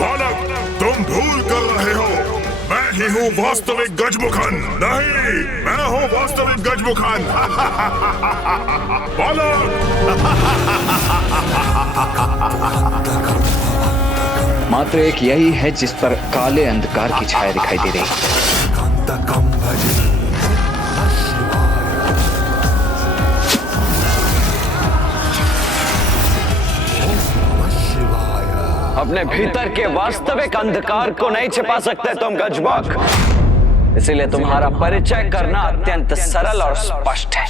बालक, तुम भूल कर रहे हो। मैं ही हूँ वास्तविक गजमुखन। नहीं, मैं हूँ वास्तविक गजमुखन। बालक। मात्र एक यही है जिस पर काले अंधकार की छाया दिखाई दे रही। अपने भीतर के वास्तविक अंधकार को नहीं छिपा सकते तुम गजमुख, इसीलिए तुम्हारा परिचय करना अत्यंत सरल और स्पष्ट है।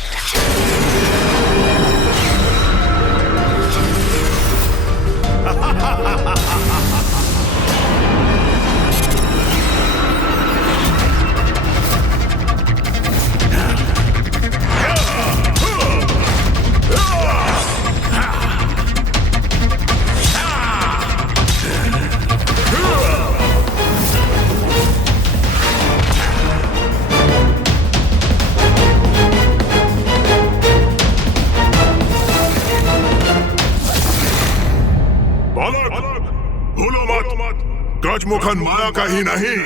गजमुखन माया का ही नहीं,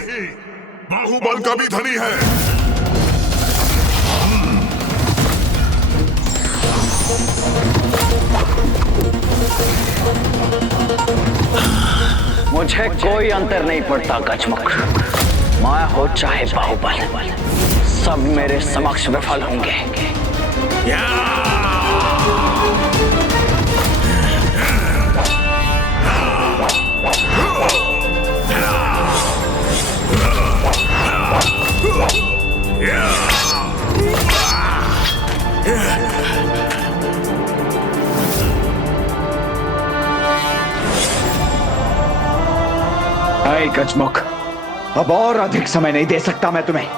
बाहुबल का भी धनी है। मुझे कोई अंतर नहीं पड़ता गजमुख। माया हो चाहे बाहुबल, सब मेरे समक्ष विफल होंगे। गजमुख, अब और अधिक समय नहीं दे सकता मैं तुम्हें।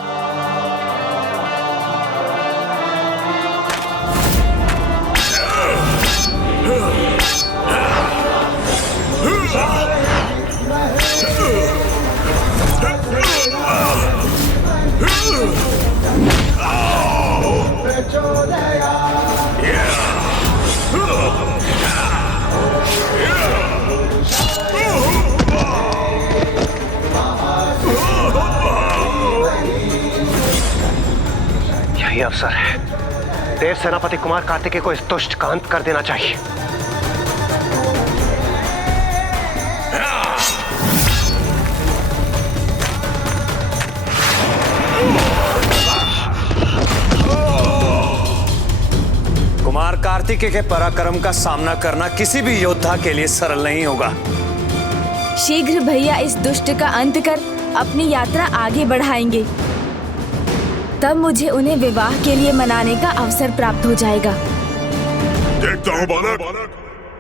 यही अवसर है। देव सेनापति कुमार कार्तिकेय को इस दुष्ट का अंत कर देना चाहिए। कुमार कार्तिकेय के पराक्रम का सामना करना किसी भी योद्धा के लिए सरल नहीं होगा। शीघ्र भैया इस दुष्ट का अंत कर अपनी यात्रा आगे बढ़ाएंगे। तब मुझे उन्हें विवाह के लिए मनाने का अवसर प्राप्त हो जाएगा। देखता हूँ बालक,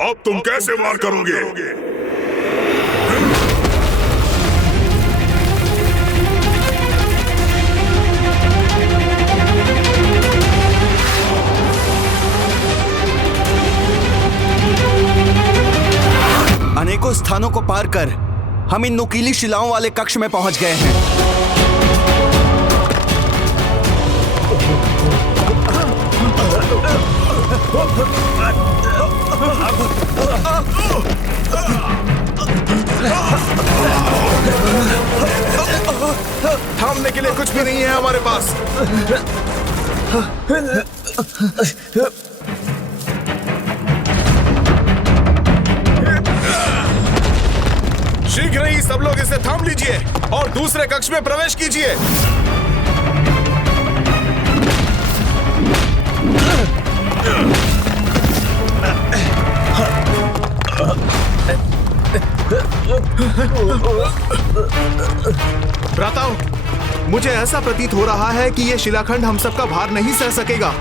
अब तुम कैसे वार करोगे। अनेकों स्थानों को पार कर हम इन नुकीली शिलाओं वाले कक्ष में पहुंच गए हैं। थामने के लिए कुछ भी नहीं है हमारे पास। शीघ्र ही सब लोग इसे थाम लीजिए और दूसरे कक्ष में प्रवेश कीजिए। भ्राताओं, मुझे ऐसा प्रतीत हो रहा है कि ये शिलाखंड हम सबका भार नहीं सह सकेगा।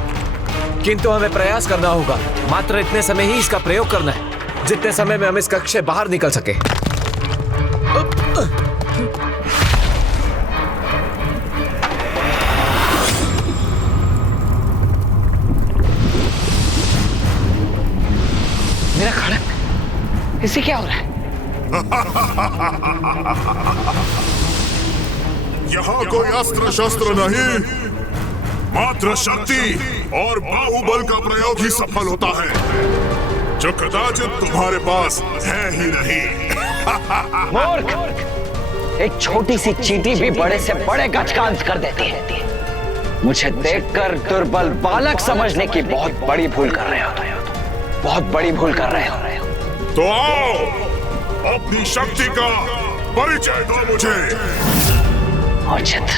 किंतु हमें प्रयास करना होगा। मात्र इतने समय ही इसका प्रयोग करना है, जितने समय में हम इस कक्ष से बाहर निकल सके। मेरा खड़क, इसे क्या हो रहा है? यहाँ कोई अस्त्र शस्त्र नहीं, मात्र शक्ति और बाहुबल का प्रयोग ही सफल होता है। जो कदाचित तुम्हारे पास है ही नहीं। मूर्ख! एक छोटी सी चींटी भी बड़े से बड़े गज का अंत कर देती है। मुझे देखकर दुर्बल बालक समझने की बहुत बड़ी भूल कर रहे हो। बहुत बड़ी भूल कर रहे हो। तो आओ, अपनी शक्ति का परिचय दो मुझे। उचित।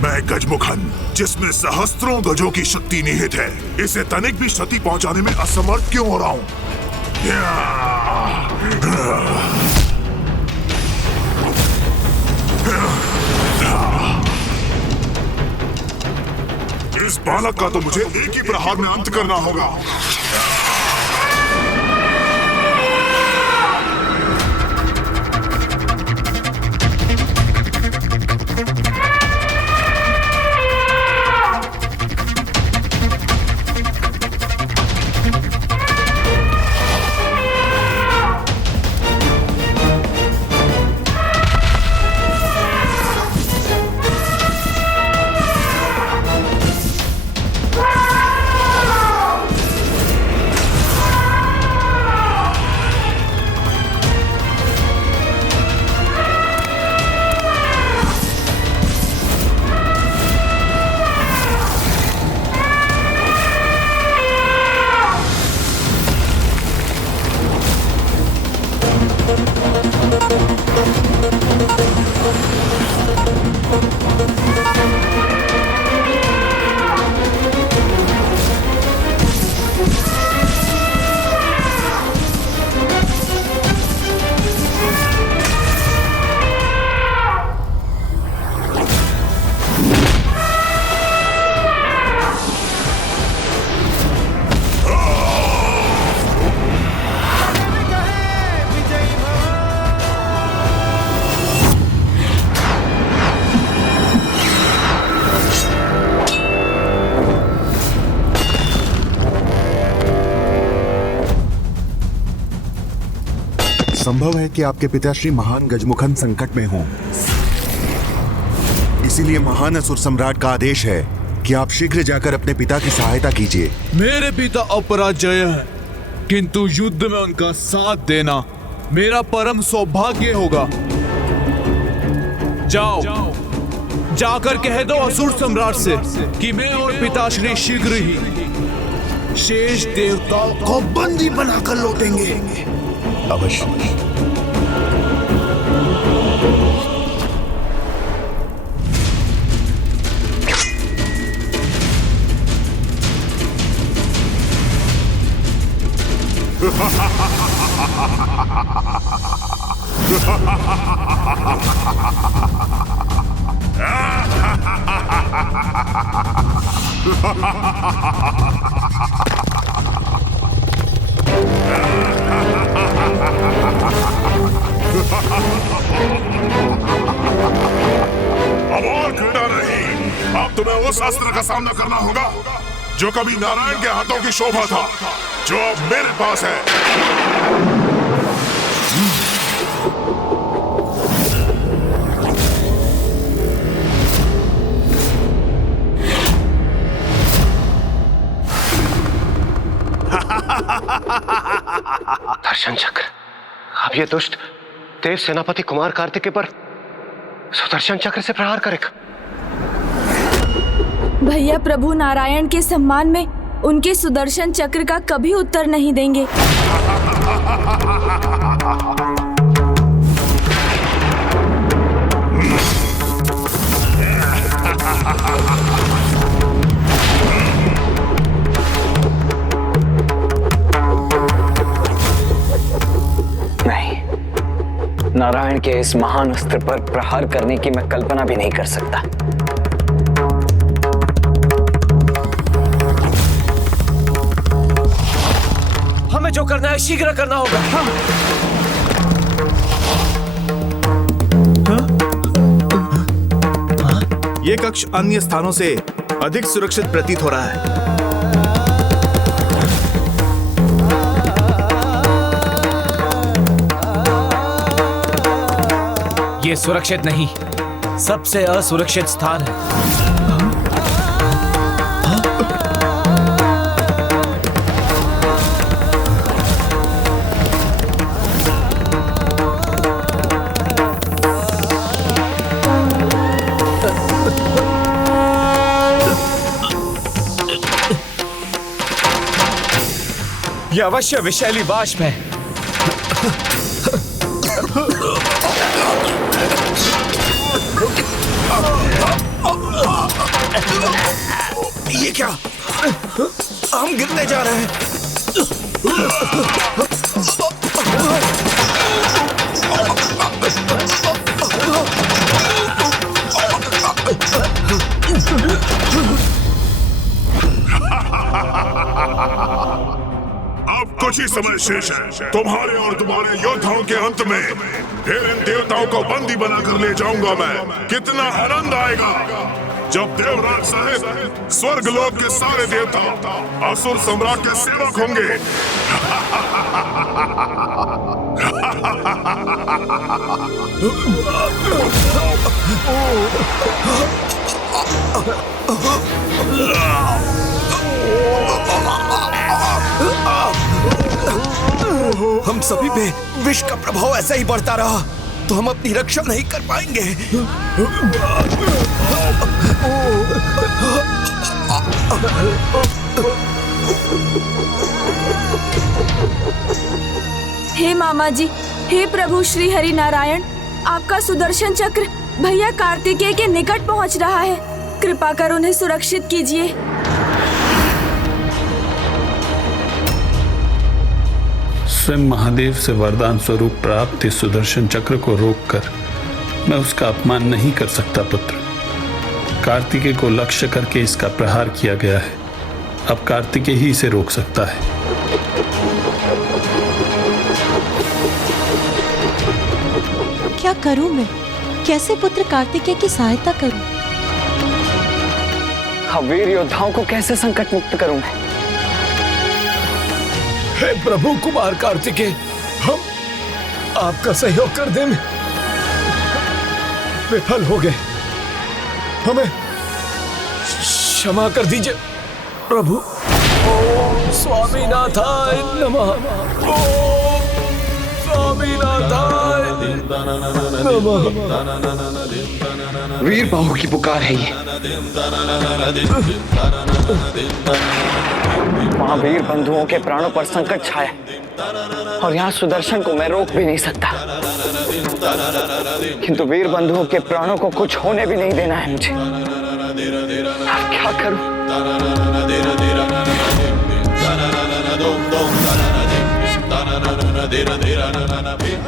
मैं गजमुखन, जिसमें सहस्त्रों गजों की शक्ति निहित है, इसे तनिक भी क्षति पहुंचाने में असमर्थ क्यों हो रहा हूं? इस बालक का तो मुझे एक ही प्रहार में अंत करना होगा। संभव है कि आपके पिताश्री महान गजमुखन संकट में हों। इसीलिए महान असुर सम्राट का आदेश है कि आप शीघ्र जाकर अपने पिता की सहायता कीजिए। मेरे पिता अपराजय हैं, किंतु युद्ध में उनका साथ देना मेरा परम सौभाग्य होगा। जाओ, जाकर कह दो असुर सम्राट से कि मैं और पिताश्री शीघ्र ही शेष देवताओं को बंदी बनाकर लौटेंगे। अवश्य। अब और क्रीड़ा नहीं, अब तुम्हें उस अस्त्र का सामना करना होगा जो कभी नारायण के हाथों की शोभा था, जो अब मेरे पास है। दर्शन चक्र। अब ये दुष्ट देव सेनापति कुमार कार्तिकेय पर सुदर्शन चक्र से प्रहार करेगा। भैया प्रभु नारायण के सम्मान में उनके सुदर्शन चक्र का कभी उत्तर नहीं देंगे। नारायण के इस महान अस्त्र पर प्रहार करने की मैं कल्पना भी नहीं कर सकता। हमें जो करना है शीघ्र करना होगा। ये कक्ष अन्य स्थानों से अधिक सुरक्षित प्रतीत हो रहा है। ये सुरक्षित नहीं, सबसे असुरक्षित स्थान है। यह अवश्य विषैली वाष्प है। ये क्या? हम गिरने जा रहे हैं। अब कुछ ही समय शेष है। तुम्हारे और तुम्हारे योद्धाओं के अंत में फिर इन देवताओं को बंदी बनाकर ले जाऊंगा मैं। कितना आनंद आएगा जब देवराज सहित स्वर्गलोक के सारे देवता असुर सम्राट के सेवक होंगे। हम सभी पे विष का प्रभाव ऐसा ही बढ़ता रहा तो हम अपनी रक्षा नहीं कर पाएंगे। हे मामा जी, हे प्रभु श्री हरि नारायण, आपका सुदर्शन चक्र भैया कार्तिकेय के निकट पहुंच रहा है। कृपा कर उन्हें सुरक्षित कीजिए। स्वयं महादेव से वरदान स्वरूप प्राप्त इस सुदर्शन चक्र को रोककर मैं उसका अपमान नहीं कर सकता पुत्र। कार्तिकेय को लक्ष्य करके इसका प्रहार किया गया है। अब कार्तिकेय ही इसे रोक सकता है। क्या करूं मैं? कैसे पुत्र कार्तिकेय की सहायता करूं? वीर योद्धाओं को कैसे संकट मुक्त करूं मैं? हे प्रभु कुमार कार्तिकेय, हम आपका सहयोग करने में विफल हो गए। हमें क्षमा कर दीजिए प्रभु। ओम स्वामीनाथाय नमः। ओम स्वामीनाथाय नमः। वीर बाहु की पुकार है ये। महावीर बंधुओं के प्राणों पर संकट छाया और यहाँ सुदर्शन को मैं रोक भी नहीं सकता, किंतु वीर बंधुओं के प्राणों को कुछ होने भी नहीं देना है मुझे। अब क्या करूं?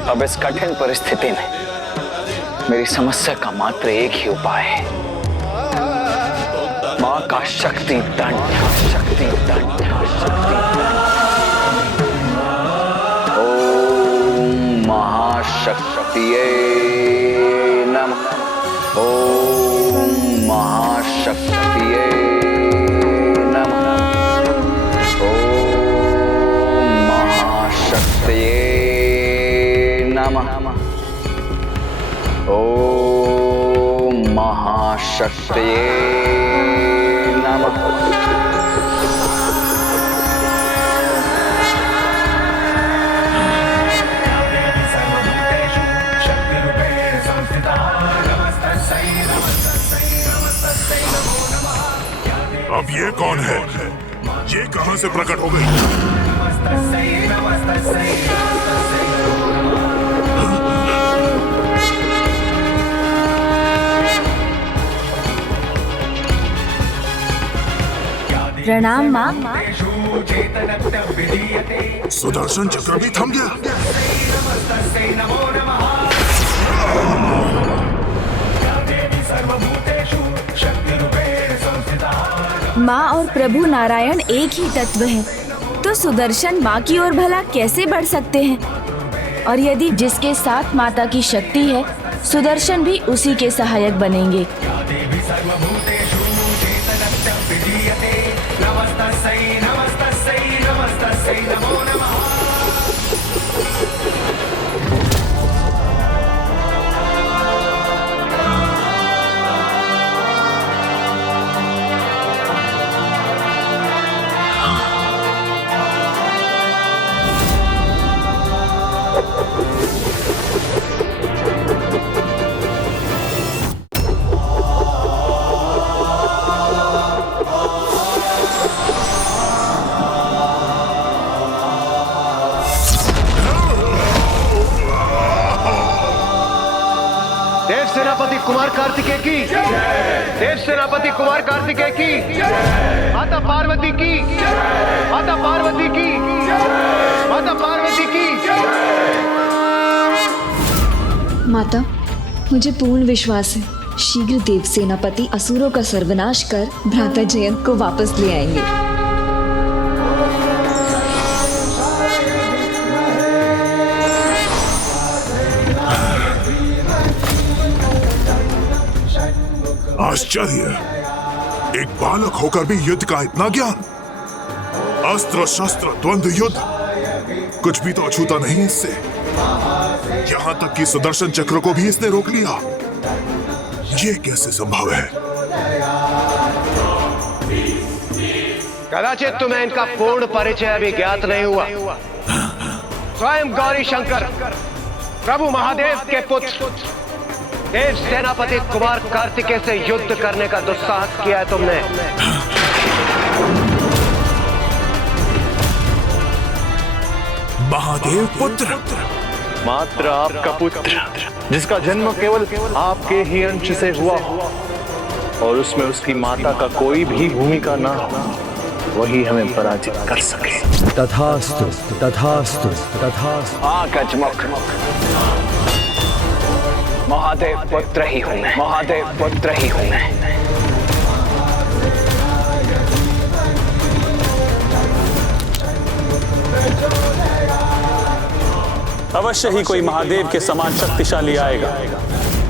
अब इस कठिन परिस्थिति में मेरी समस्या का मात्र एक ही उपाय है। का शक्ति दंड, शक्ति दंड, शक्ति दंड। ओम महाशक्तिये नमः। ओम महाशक्तिये नमः। ओम महाशक्तिये नमः। ओम महाशक्तिये नमः। अब ये कौन है? ये कहां से प्रकट हो गई? प्रणाम माँ। सुदर्शन चक्र भी थम गया। माँ और प्रभु नारायण एक ही तत्व हैं, तो सुदर्शन माँ की ओर भला कैसे बढ़ सकते हैं? और यदि जिसके साथ माता की शक्ति है, सुदर्शन भी उसी के सहायक बनेंगे। देव सेनापति कुमार कार्तिकेय की, देव सेनापति कुमार कार्तिकेय की, माता पार्वती की, माता पार्वती की, माता पार्वती की। माता, मुझे पूर्ण विश्वास है शीघ्र देव सेनापति असुरों का सर्वनाश कर भ्राता जयंत को वापस ले आएंगे। आश्चर्य, एक बालक होकर भी युद्ध का इतना ज्ञान। अस्त्र शस्त्र द्वंद्व युद्ध, कुछ भी तो अछूता नहीं इससे। यहाँ तक कि सुदर्शन चक्र को भी इसने रोक लिया। ये कैसे संभव है? कदाचित तुम्हें इनका पूर्ण परिचय अभी ज्ञात नहीं हुआ। स्वयं गौरी शंकर, प्रभु महादेव के पुत्र देव सेनापति कुमार कार्तिकेय से युद्ध करने का दुस्साहस किया है तुमने। महादेव पुत्र, मात्र आपका पुत्र, जिसका जन्म केवल आपके ही अंश से हुआ और उसमें उसकी माता का कोई भी भूमिका ना हो, वही हमें पराजित कर सके। तथास्तु, तथास्तु, तथास्तु। गजमुख, महादेव पुत्र ही हूं मैं, महादेव पुत्र ही हूं मैं। अवश्य ही कोई महादेव के समान शक्तिशाली आएगा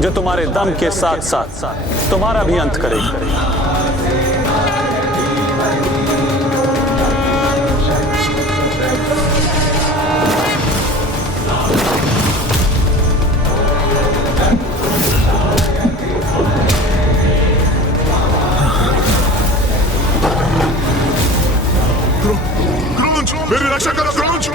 जो तुम्हारे दम के साथ साथ तुम्हारा भी अंत करेगा। मेरी रक्षा करो क्रोंच।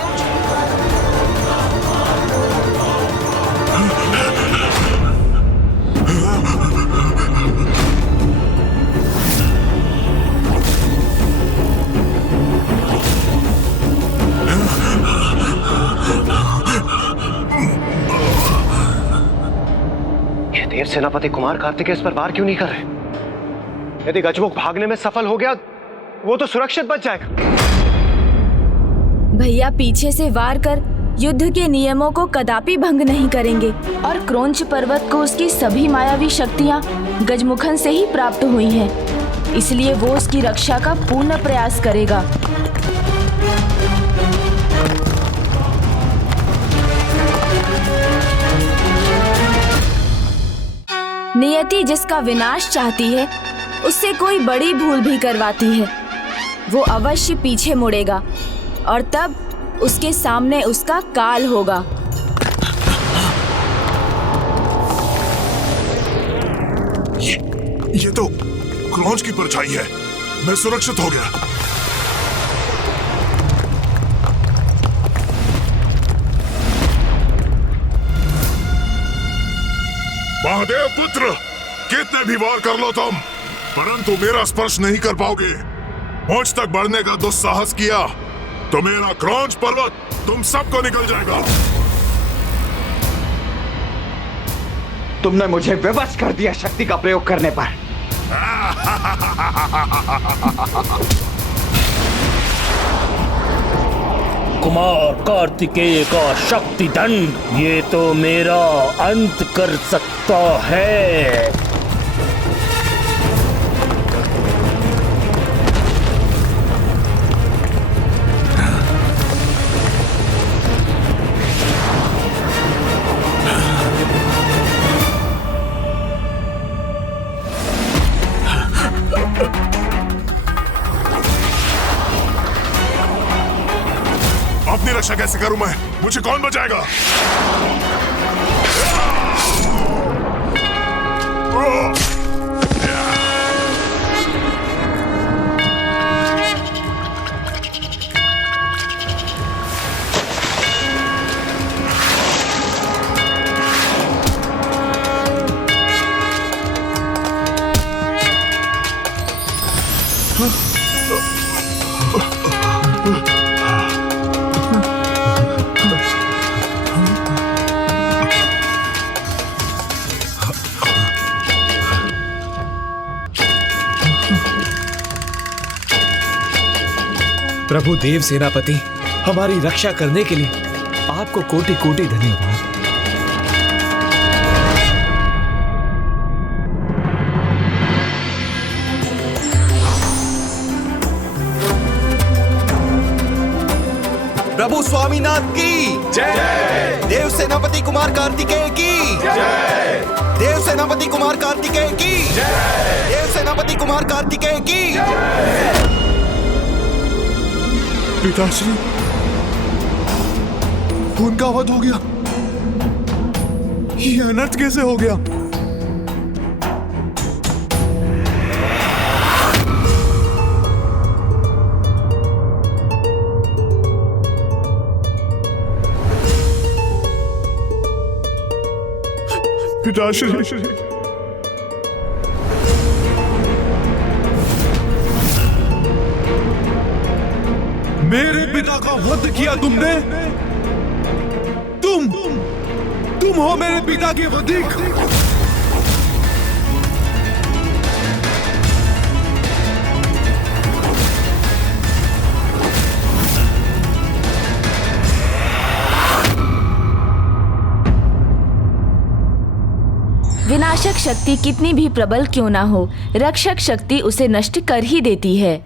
ये देव सेनापति कुमार कार्तिकेय इस पर वार क्यों नहीं कर रहे? यदि गजमुख भागने में सफल हो गया, वो तो सुरक्षित बच जाएगा। भैया पीछे से वार कर युद्ध के नियमों को कदापि भंग नहीं करेंगे और क्रोंच पर्वत को उसकी सभी मायावी शक्तियां गजमुखन से ही प्राप्त हुई हैं। इसलिए वो उसकी रक्षा का पूर्ण प्रयास करेगा। नियति जिसका विनाश चाहती है उससे कोई बड़ी भूल भी करवाती है। वो अवश्य पीछे मुड़ेगा और तब उसके सामने उसका काल होगा। ये तो क्रॉन्च की परछाई है। मैं सुरक्षित हो गया। महादेव पुत्र, कितने भी वार कर लो तुम, परंतु मेरा स्पर्श नहीं कर पाओगे। मुझ तक बढ़ने का दुस्साहस किया तो मेरा क्रॉन्च पर्वत तुम सबको निकल जाएगा। तुमने मुझे विवश कर दिया शक्ति का प्रयोग करने पर। कुमार कार्तिकेय का शक्ति दंड ये तो मेरा अंत कर सकता है। अपनी रक्षा कैसे करूं मैं? मुझे कौन बचाएगा? प्रभु देव सेनापति, हमारी रक्षा करने के लिए आपको कोटि कोटि धन्यवाद। प्रभु स्वामीनाथ की जय। देव सेनापति कुमार कार्तिकेय की जय। देव सेनापति कुमार कार्तिकेय की जय। देव सेनापति कुमार कार्तिकेय की जय। पिताश्री, उनका वध हो गया। ये अनर्थ कैसे हो गया? पिताश्री, मेरे पिता का वध किया तुमने? तुम हो मेरे पिता के वधिक। विनाशक शक्ति कितनी भी प्रबल क्यों ना हो, रक्षक शक्ति उसे नष्ट कर ही देती है।